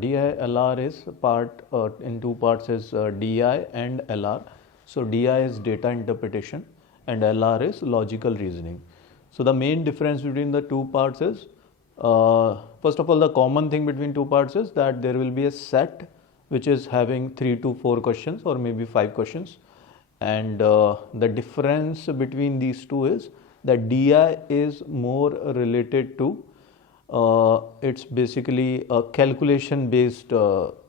DI-LR is in two parts is DI and LR. So DI is data interpretation and LR is logical reasoning. So the main difference between the two parts is, first of all, the common thing between two parts is that there will be a set which is having 3 to 4 questions or maybe 5 questions. And the difference between these two is that DI is more related to it's basically a calculation based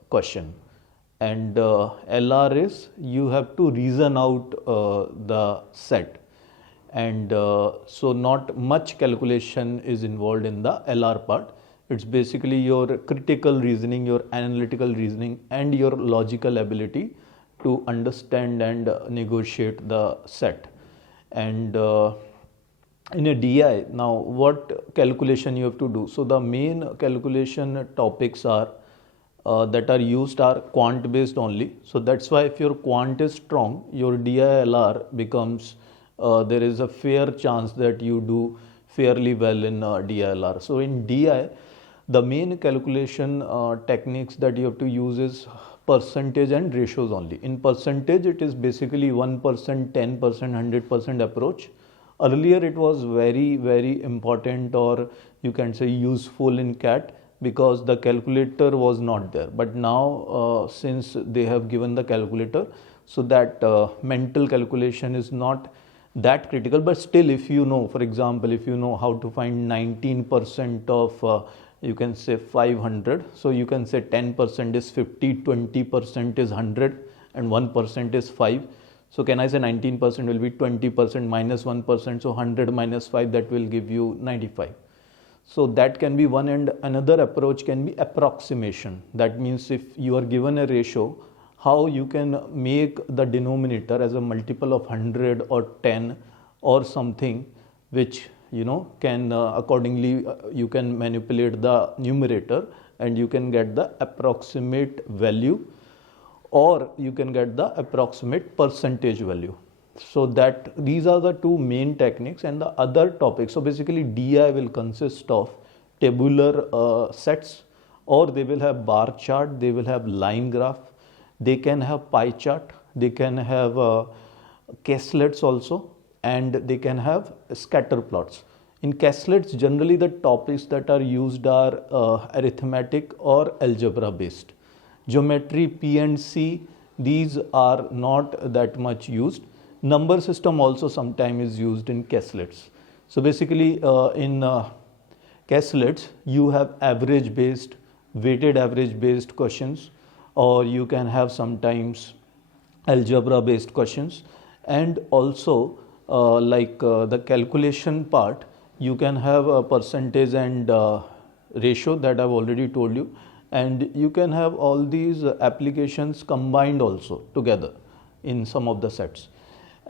question, and LR is you have to reason out the set, and so not much calculation is involved in the LR part. It's basically your critical reasoning, your analytical reasoning, and your logical ability to understand and negotiate the set. And in a DI, now what calculation you have to do? So the main calculation topics are that are used are quant based only. So that's why if your quant is strong, your DI-LR becomes, there is a fair chance that you do fairly well in DI-LR. So in DI, the main calculation techniques that you have to use is percentage and ratios only. In percentage, it is basically 1%, 10%, 100% approach. Earlier it was very important, or you can say useful in CAT, because the calculator was not there. But now since they have given the calculator, so that mental calculation is not that critical. But still, if you know, for example, if you know how to find 19% of you can say 500, so you can say 10% is 50, 20% is 100, and 1% is 5. So can I say 19% will be 20% minus 1%, so 100 minus 5, that will give you 95. So that can be one, and another approach can be approximation. That means if you are given a ratio, how you can make the denominator as a multiple of 100 or 10 or something, which can accordingly you can manipulate the numerator and you can get the approximate value, or you can get the approximate percentage value. So that these are the two main techniques, and the other topics. So basically DI will consist of tabular sets, or they will have bar chart, they will have line graph, they can have pie chart, they can have caselets also, and they can have scatter plots. In caselets, generally the topics that are used are arithmetic or algebra based. Geometry, P and C, these are not that much used. Number system also sometimes is used in caselets. So basically in caselets, you have average based, weighted average based questions, or you can have sometimes algebra based questions, and also the calculation part, you can have a percentage and ratio that I've already told you, and you can have all these applications combined also together in some of the sets.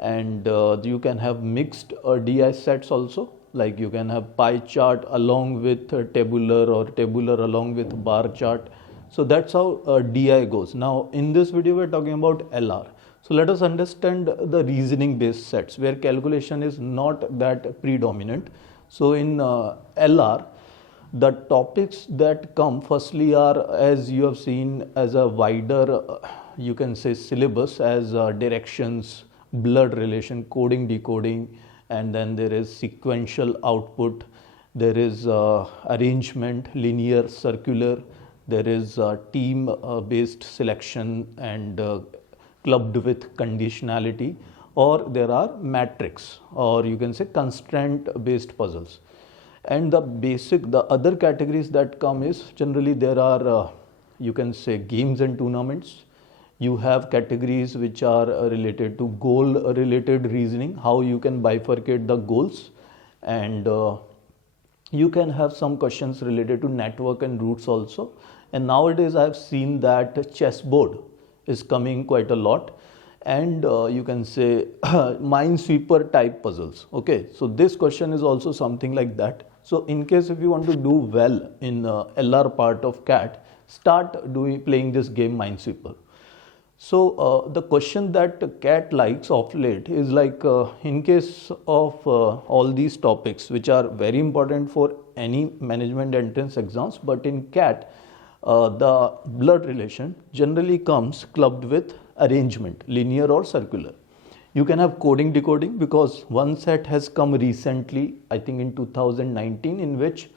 And you can have mixed DI sets also, like you can have pie chart along with tabular, or tabular along with bar chart. So that's how DI goes. Now in this video we're talking about LR. So let us understand the reasoning based sets where calculation is not that predominant. So in LR, the topics that come firstly are, as you have seen, as a wider you can say syllabus, as directions, blood relation, coding, decoding, and then there is sequential output, there is arrangement, linear, circular, there is team based selection and clubbed with conditionality, or there are matrix, or you can say constraint based puzzles. And the other categories that come is generally there are you can say games and tournaments. You have categories which are related to goal related reasoning, how you can bifurcate the goals, and you can have some questions related to network and roots also. And nowadays I have seen that chessboard is coming quite a lot, and you can say minesweeper type puzzles. Okay, so this question is also something like that. So in case if you want to do well in LR part of CAT, start playing this game Minesweeper. So the question that CAT likes of late is like in case of all these topics which are very important for any management entrance exams, but in CAT the blood relation generally comes clubbed with arrangement, linear or circular. You can have coding decoding because one set has come recently, I think in 2019, in which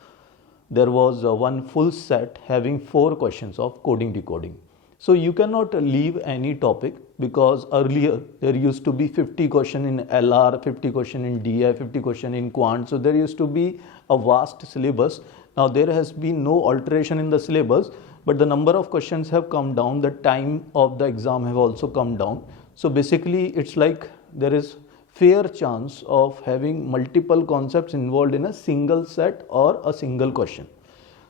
there was one full set having 4 questions of coding decoding. So you cannot leave any topic because earlier there used to be 50 question in LR, 50 question in DI, 50 question in quant. So there used to be a vast syllabus. Now there has been no alteration in the syllabus, but the number of questions have come down. The time of the exam have also come down. So basically it's like there is fair chance of having multiple concepts involved in a single set or a single question.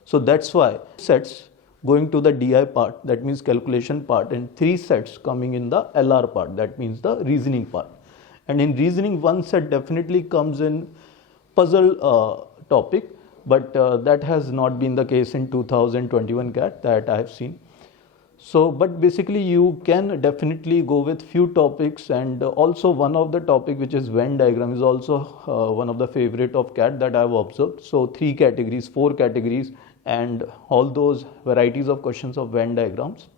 So that's why sets going to the DI part, that means calculation part, and 3 sets coming in the LR part, that means the reasoning part. And in reasoning, one set definitely comes in puzzle topic, but that has not been the case in 2021 CAT that I have seen. So, but basically you can definitely go with few topics, and also one of the topic which is Venn diagram is also one of the favorite of CAT that I have observed. So 3 categories, 4 categories, and all those varieties of questions of Venn diagrams.